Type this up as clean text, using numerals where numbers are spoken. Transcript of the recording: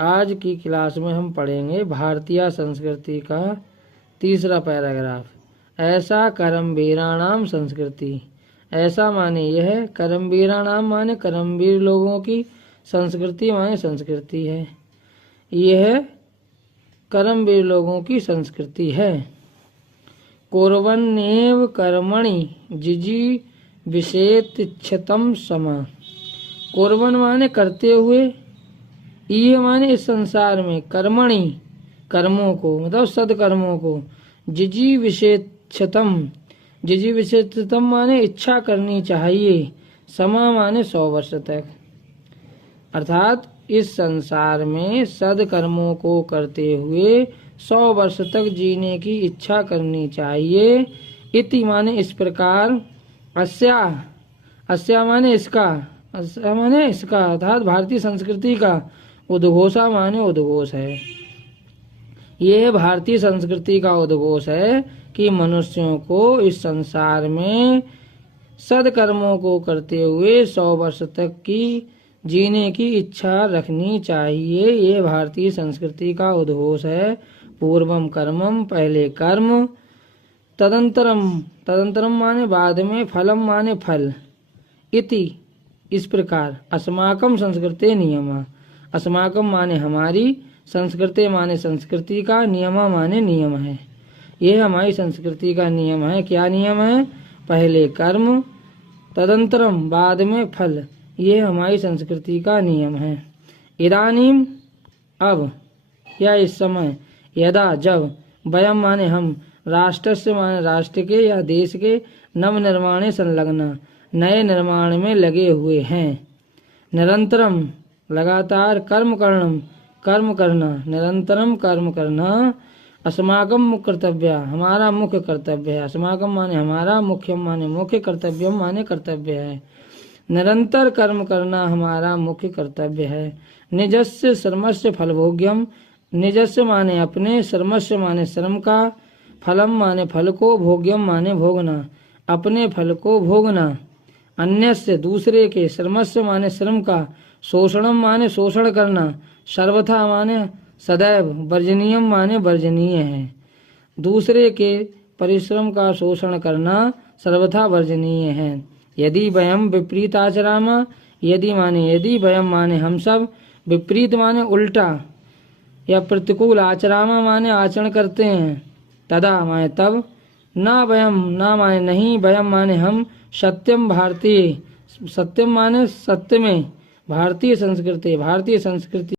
आज की क्लास में हम पढ़ेंगे भारतीय संस्कृति का तीसरा पैराग्राफ। ऐसा करमवीराणाम संस्कृति। ऐसा माने यह, करमवीराणाम माने करमवीर लोगों की, संस्कृति माने संस्कृति है। यह करमवीर लोगों की संस्कृति है। कुर्वन्नेव कर्मणि जिजी विषेतिच्छतम समा। कुर्वन माने करते हुए, ये माने इस संसार में, कर्मणि कर्मों को, मतलब सदकर्मों को, जिजी विषेक्षतम, जिजी विषेक्षतम माने इच्छा करनी चाहिए, समा माने 100 वर्ष तक। अर्थात इस संसार में सदकर्मों को करते हुए 100 वर्ष तक जीने की इच्छा करनी चाहिए। इति माने इस प्रकार, अस्या, अस्या माने इसका, अस्या माने इसका, अर्थात भारतीय संस्कृति का, उद्घोषा माने उद्घोष है। यह भारतीय संस्कृति का उद्घोष है कि मनुष्यों को इस संसार में सदकर्मों को करते हुए 100 वर्ष तक की जीने की इच्छा रखनी चाहिए। ये भारतीय संस्कृति का उद्घोष है। पूर्वम कर्मम, पहले कर्म, तदंतरम, तदंतरम माने बाद में, फलम माने फल, इति इस प्रकार, अस्माकम संस्कृते नियम, अस्माकम माने हमारी, संस्कृति माने संस्कृति का, नियम माने नियम है। यह हमारी संस्कृति का नियम है। क्या नियम है? पहले कर्म, तदंतरम बाद में फल, ये हमारी संस्कृति का नियम है। इदानीम अब, या इस समय, यदा जब, वयम माने हम, राष्ट्रस्य माने राष्ट्र के या देश के, नव निर्माणे संलग्न नए निर्माण में लगे हुए हैं। निरंतरम लगातार, कर्म करणम कर्म करना, निरंतरम कर्म करना, अस्माकम मुख्य कर्तव्य हमारा मुख्य कर्तव्य है। अस्माकम माने हमारा, मुख्यम माने मुख्य, कर्तव्यम माने कर्तव्य है। निरंतर कर्म करना हमारा मुख्य कर्तव्य है। निजस्य श्रमस्य फलभोग्यम, निजस्य माने अपने, श्रमस्य माने श्रम का, फलम माने फल को, भोग्यम माने भोगना, अपने फल को भोगना। अन्यस्य दूसरे के, श्रमस्य माने श्रम का, शोषणम माने शोषण करना, सर्वथा माने सदैव, वर्जनीयम माने वर्जनीय है। दूसरे के परिश्रम का शोषण करना सर्वथा वर्जनीय है। यदि वयम विपरीत आचरामा, यदि माने यदि, वयम माने हम सब, विपरीत माने उल्टा या प्रतिकूल, आचरामा माने आचरण करते हैं, तदा माने तब, ना वयम ना माने नहीं, वयम माने हम, सत्यम भारतीय, सत्यम माने सत्य में, भारतीय संस्कृति, भारतीय संस्कृति